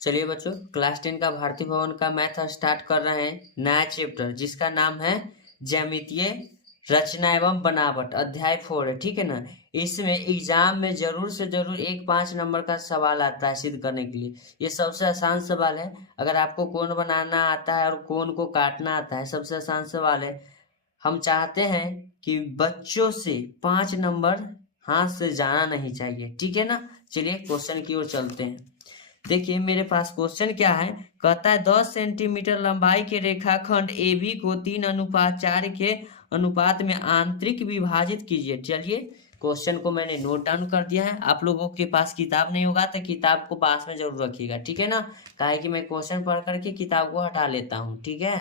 चलिए बच्चों, क्लास 10 का भारतीय भवन का मैथ स्टार्ट कर रहे हैं। नया चैप्टर जिसका नाम है ज्यामितीय रचना एवं बनावट, अध्याय 4 है। ठीक है ना। इसमें एग्जाम में जरूर से जरूर 1 5 नंबर का सवाल आता है सिद्ध करने के लिए। ये सबसे आसान सवाल है। अगर आपको कोण बनाना आता है और कोण को काटना आता है, सबसे आसान सवाल है। हम चाहते हैं कि बच्चों से 5 नंबर हाथ से जाना नहीं चाहिए। ठीक है ना। चलिए क्वेश्चन की ओर चलते हैं। देखिए मेरे पास क्वेश्चन क्या है। कहता है 10 सेंटीमीटर लंबाई के रेखाखंड AB को 3:4 के अनुपात में आंतरिक विभाजित कीजिए। चलिए क्वेश्चन को मैंने नोट डाउन कर दिया है। आप लोगों के पास किताब नहीं होगा तो किताब को पास में जरूर रखिएगा। ठीक है ना। काहे कि मैं क्वेश्चन पढ़ करके किताब को हटा लेता हूँ। ठीक है।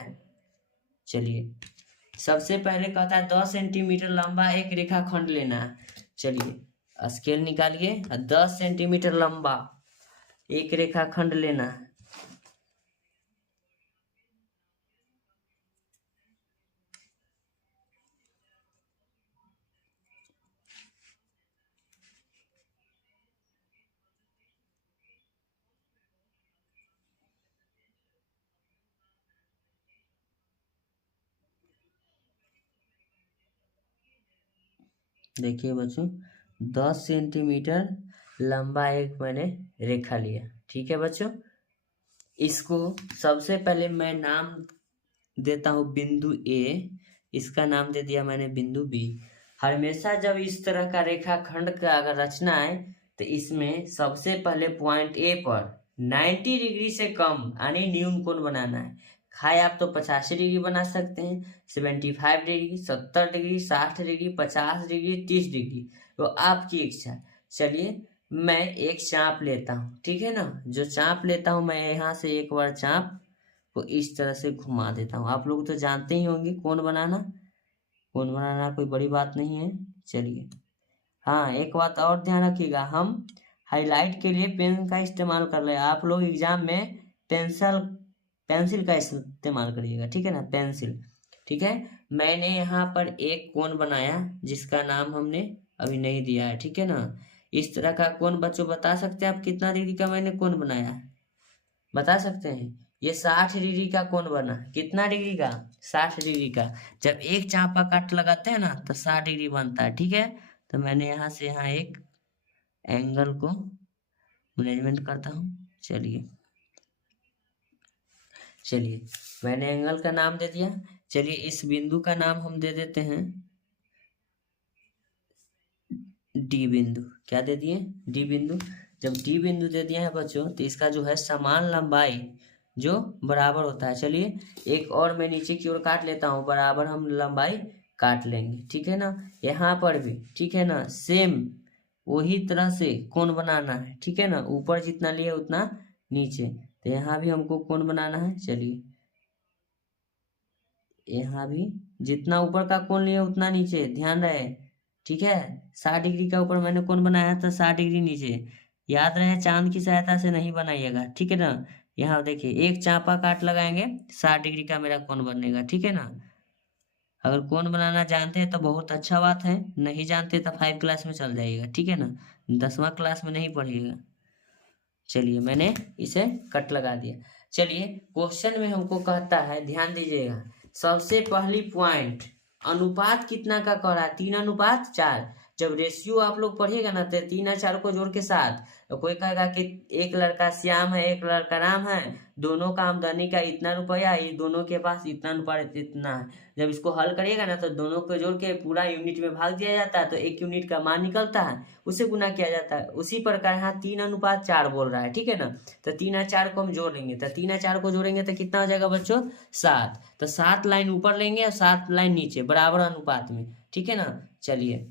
चलिए सबसे पहले कहता है 10 सेंटीमीटर लंबा एक रेखाखंड लेना है। चलिए स्केल निकालिए। 10 सेंटीमीटर लंबा एक रेखाखंड लेना है। देखिए बच्चों, 10 सेंटीमीटर लंबा एक मैंने रेखा लिया। ठीक है बच्चों, इसको सबसे पहले मैं नाम देता हूँ बिंदु ए। इसका नाम दे दिया मैंने बिंदु बी। हमेशा जब इस तरह का रेखाखंड का अगर रचना है तो इसमें सबसे पहले पॉइंट ए पर 90 डिग्री से कम यानी न्यून कोण बनाना है। खाए आप तो 85 डिग्री बना सकते हैं, 75 degree, 70 degree, 60 degree, 50 degree, 30 degree, तो आपकी इच्छा। चलिए मैं एक चाप लेता हूँ। ठीक है ना। जो चाप लेता हूँ मैं यहाँ से एक बार चाप को इस तरह से घुमा देता हूँ। आप लोग तो जानते ही होंगे कोण बनाना। कोण बनाना कोई बड़ी बात नहीं है। चलिए हाँ, एक बात और ध्यान रखिएगा, हम हाईलाइट के लिए पेन का इस्तेमाल कर रहे हैं। आप लोग एग्जाम में पेंसिल पेंसिल का इस्तेमाल करिएगा। ठीक है ना, पेंसिल। ठीक है। मैंने यहाँ पर एक कोण बनाया जिसका नाम हमने अभी नहीं दिया है। ठीक है ना। इस तरह का कोण बच्चों बता सकते हैं आप कितना डिग्री का मैंने कोण बनाया है? बता सकते हैं? ये 60 डिग्री का कोण बना। कितना डिग्री का? 60 डिग्री का। जब एक चापा काट लगाते हैं ना तो 60 डिग्री बनता है। ठीक है। तो मैंने यहाँ से यहाँ एक एंगल को मैनेजमेंट करता हूँ। चलिए चलिए मैंने एंगल का नाम दे दिया। चलिए इस बिंदु का नाम हम दे देते हैं डी बिंदु। क्या दे दिए? डी बिंदु। जब डी बिंदु दे दिया है बच्चों तो इसका जो है समान लंबाई जो बराबर होता है। चलिए एक और मैं नीचे की ओर काट लेता हूँ, बराबर हम लंबाई काट लेंगे। ठीक है ना। यहाँ पर भी ठीक है ना, सेम वही तरह से कोण बनाना है। ठीक है ना। ऊपर जितना लिए उतना नीचे, तो यहाँ भी हमको कोण बनाना है। चलिए यहाँ भी जितना ऊपर का कोण लिए उतना नीचे, ध्यान रहे। ठीक है। 60 डिग्री का ऊपर मैंने कोण बनाया था, 60 डिग्री नीचे। याद रहे चांद की सहायता से नहीं बनाइएगा। ठीक है ना। यहाँ देखिए एक चापा काट लगाएंगे, 60 डिग्री का मेरा कोण बनेगा। ठीक है ना। अगर कोण बनाना जानते हैं तो बहुत अच्छा बात है, नहीं जानते तो 5 क्लास में चल जाइएगा। ठीक है ना। 10वां क्लास में नहीं पढ़िएगा। चलिए मैंने इसे कट लगा दिया। चलिए क्वेश्चन में हमको कहता है, ध्यान दीजिएगा, सबसे पहली पॉइंट अनुपात कितना का कह रहा है? 3:4। जब रेशियो आप लोग पढ़िएगा ना तो 3 और 4 को जोड़ के 7। तो कोई कहेगा कि एक लड़का श्याम है, एक लड़का राम है, दोनों का आमदनी का इतना रुपया, ये दोनों के पास इतना रुपया इतना है। जब इसको हल करिएगा ना तो दोनों को जोड़ के पूरा यूनिट में भाग दिया जाता है तो 1 यूनिट का मान निकलता है, उसे गुना किया जाता है। उसी प्रकार यहाँ 3:4 बोल रहा है। ठीक है ना। तो 3 और 4 को हम जोड़ लेंगे, तो 3 और 4 को जोड़ेंगे तो कितना हो जाएगा बच्चों? 7। तो 7 लाइन ऊपर लेंगे और 7 लाइन नीचे, बराबर अनुपात में। ठीक है ना। चलिए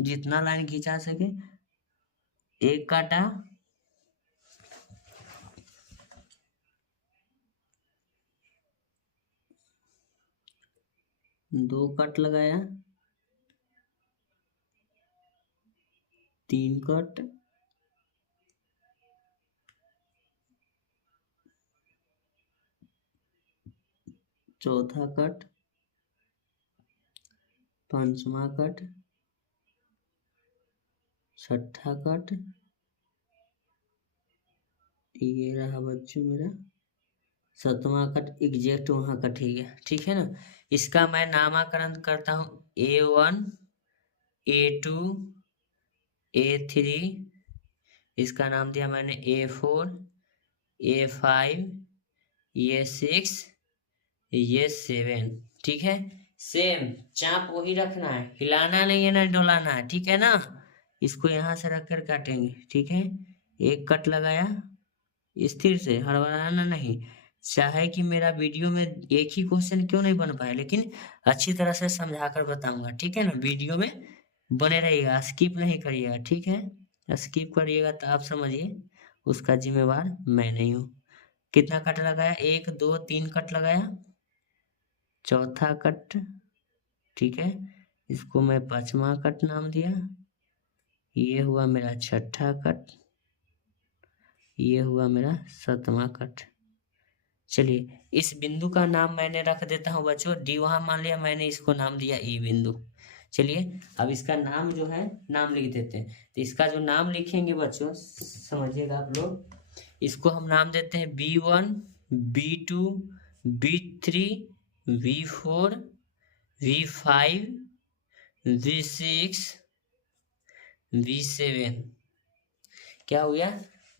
जितना लाइन खींचा सके, एक काटा, दो कट लगाया, तीन कट, चौथा कट, पांचवा कट, छठा कट, ये रहा बच्चों मेरा 7वां कट एग्जैक्ट वहाँ कट है, ठीक है ना। इसका मैं नामकरण करता हूँ A1 A2 A3, इसका नाम दिया मैंने A4 A5 A6 A7, ठीक है। सेम चाप वही रखना है, हिलाना नहीं है ना डोलाना है, ठीक है ना। इसको यहाँ से रख कर काटेंगे, ठीक है। एक कट लगाया स्थिर से, हड़बड़ाना नहीं। चाहे कि मेरा वीडियो में एक ही क्वेश्चन क्यों नहीं बन पाए, लेकिन अच्छी तरह से समझा कर बताऊंगा, ठीक है ना। वीडियो में बने रहिएगा, स्किप नहीं करिएगा, ठीक है। स्किप करिएगा तो आप समझिए उसका जिम्मेवार मैं नहीं हूँ। कितना कट लगाया, 1 2 3 कट लगाया, चौथा कट, ठीक है। इसको मैं 5वां कट नाम दिया। ये हुआ मेरा 6ठा कट, ये हुआ मेरा 7वां कट। चलिए इस बिंदु का नाम मैंने रख देता हूँ बच्चों डी, वहां मान लिया मैंने, इसको नाम दिया ई बिंदु। चलिए अब इसका नाम जो है नाम लिख देते हैं। तो इसका जो नाम लिखेंगे बच्चों समझिएगा आप लोग, इसको हम नाम देते हैं B1 B2 B3 V4 V5 V6 V7। क्या हो गया,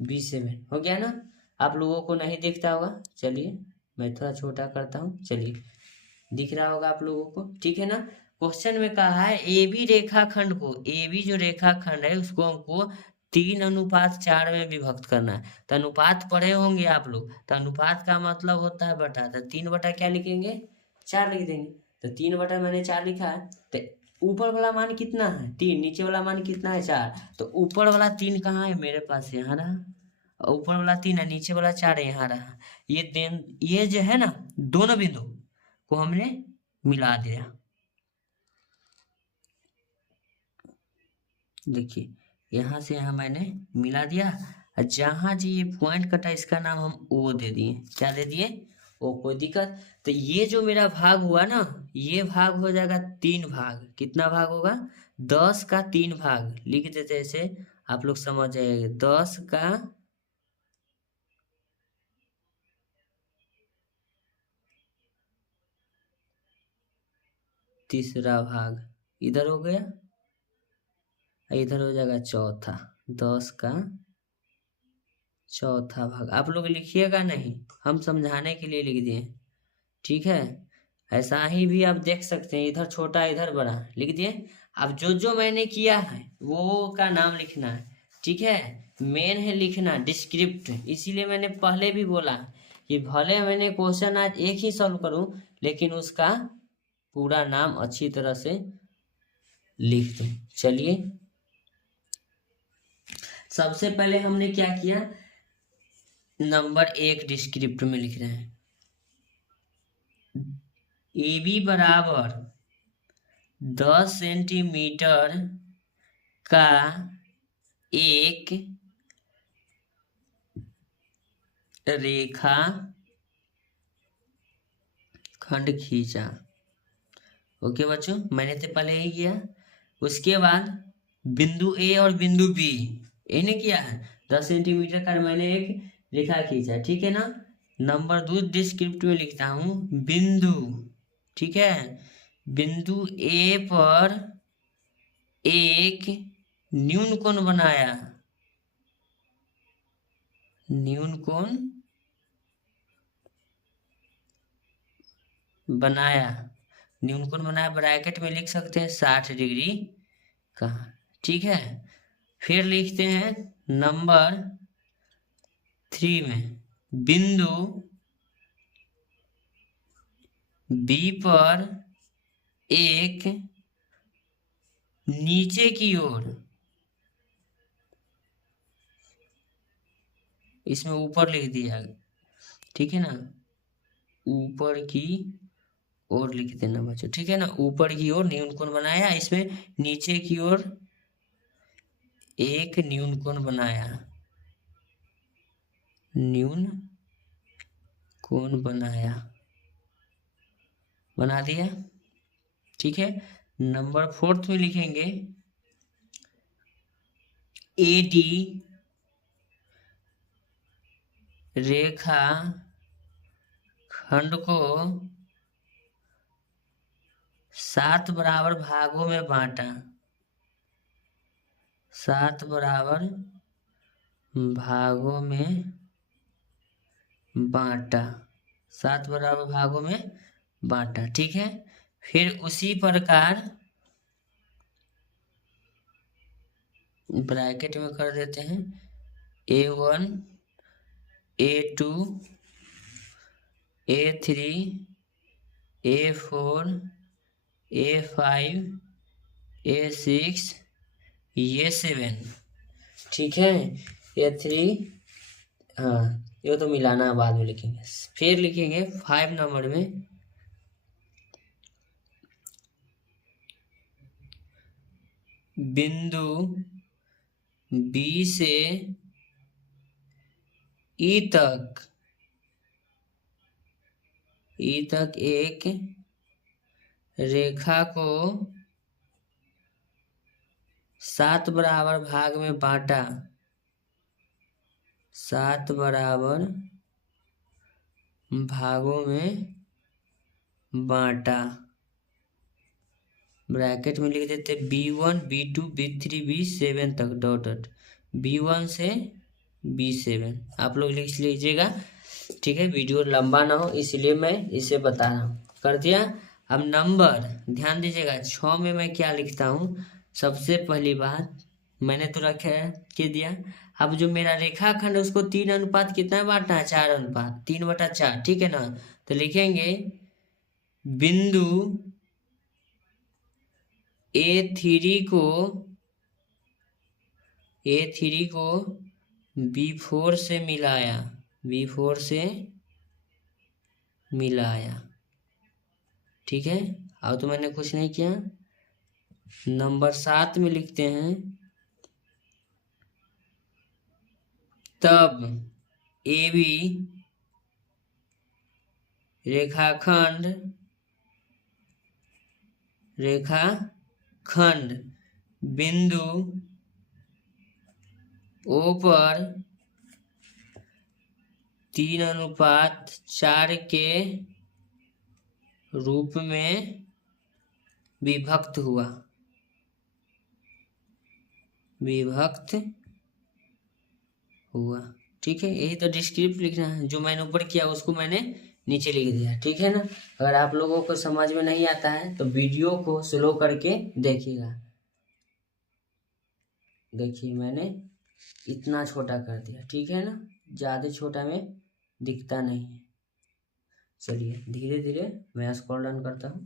B7 हो गया ना। आप लोगों को नहीं दिखता होगा, चलिए मैं थोड़ा छोटा करता हूँ, चलिए दिख रहा होगा आप लोगों को, ठीक है ना। क्वेश्चन में कहा है ए बी रेखाखंड को, ए बी जो रेखाखंड है उसको हमको 3:4 में विभक्त करना है। तो अनुपात पढ़े होंगे आप लोग, तो अनुपात का मतलब होता है बटा, तो 3 बटा क्या लिखेंगे 4 लिख देंगे। तो 3 बटा मैंने 4 लिखा है, तो ऊपर वाला मान कितना है 3, नीचे वाला मान कितना है 4। तो ऊपर वाला 3 कहाँ है मेरे पास, यहाँ रहा। ऊपर वाला 3 है, नीचे वाला 4 है, यहाँ रहा। ये जो है ना दोनों बिंदु को हमने मिला दिया। देखिए यहाँ से यहाँ मैंने मिला दिया, और जहाँ जी ये पॉइंट कटा इसका नाम हम ओ दे दिए। क्या दे दिए, ओ। कोई दिक्कत। तो ये जो मेरा भाग हुआ ना, ये भाग हो जाएगा 3 भाग। कितना भाग होगा, 10 का 3 भाग लिख देते ऐसे, आप लोग समझ जाएंगे। 10 का 3रा भाग इधर हो गया, इधर हो जाएगा चौथा। 10 का चौथा भाग। आप लोग लिखिएगा नहीं, हम समझाने के लिए लिख दिए, ठीक है। ऐसा ही भी आप देख सकते हैं, इधर छोटा इधर बड़ा लिख दिए। अब जो जो मैंने किया है वो का नाम लिखना है, ठीक है। मेन है लिखना डिस्क्रिप्ट, इसीलिए मैंने पहले भी बोला कि भले मैंने क्वेश्चन आज एक ही सॉल्व करूं, लेकिन उसका पूरा नाम अच्छी तरह से लिख दूं। चलिए सबसे पहले हमने क्या किया, नंबर 1 डिस्क्रिप्ट में लिख रहे हैं। ए बी बराबर 10 सेंटीमीटर का एक रेखा खंड खींचा। ओके बच्चों, मैंने तो पहले ही किया। उसके बाद बिंदु ए और बिंदु बी इन्हें किया है, 10 सेंटीमीटर का मैंने एक रेखा खींचा, ठीक है ना। नंबर 2 डिस्क्रिप्ट में लिखता हूँ बिंदु, ठीक है। बिंदु ए पर एक न्यून कोण बनाया, न्यून कोण बनाया, न्यून कोण बनाया, ब्रैकेट में लिख सकते हैं 60 डिग्री का, ठीक है। फिर लिखते हैं नंबर 3 में बिंदु बी पर एक नीचे की ओर, इसमें ऊपर लिख दिया, ठीक है ना, ऊपर की ओर लिख देना बच्चों, ठीक है ना। ऊपर की ओर न्यून कोण बनाया, इसमें नीचे की ओर एक न्यून कोण बनाया, न्यून कोण बनाया, बना दिया, ठीक है। नंबर 4 में लिखेंगे ए डी रेखा खंड को 7 बराबर भागों में बांटा। 7 बराबर भागों में बांटा। 7 बराबर भागों में बांटा। ठीक है, फिर उसी प्रकार ब्रैकेट में कर देते हैं A1 A2 A3 A4 A5 A6 A7। ठीक है, A3, हाँ ये तो मिलाना बाद में लिखेंगे। फिर लिखेंगे 5 नंबर में बिंदु B से E तक एक रेखा को 7 बराबर भाग में बांटा। 7 बराबर भागों में बांटा। ब्रैकेट में लिख देते B1 B2 B3 B7 तक डॉट डॉट B1 से B7 आप लोग लिख लीजिएगा। ठीक है, वीडियो लंबा ना हो इसलिए मैं इसे बता रहा हूँ। कर दिया। अब नंबर ध्यान दीजिएगा, 6 में मैं क्या लिखता हूँ। सबसे पहली बात मैंने तो रखा है के दिया। अब जो मेरा रेखाखंड है उसको 3 अनुपात कितना बांटना है, 4 अनुपात 3/4। ठीक है ना, तो लिखेंगे बिंदु A3 को B4 से मिलाया। B4 से मिलाया। ठीक है, अब तो मैंने कुछ नहीं किया। नंबर 7 में लिखते हैं तब AB रेखाखंड बिंदु O पर 3:4 के रूप में विभक्त हुआ। ठीक है, यही तो डिस्क्रिप्ट लिखना है। जो मैंने ऊपर किया उसको मैंने नीचे लिख दिया। ठीक है ना, अगर आप लोगों को समझ में नहीं आता है तो वीडियो को स्लो करके देखिएगा। देखिए मैंने इतना छोटा कर दिया। ठीक है ना, ज़्यादा छोटा में दिखता नहीं है। चलिए धीरे धीरे मैं स्क्रॉल डाउन करता हूँ,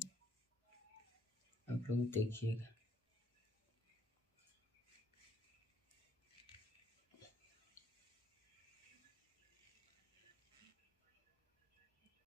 आप लोग देखिएगा।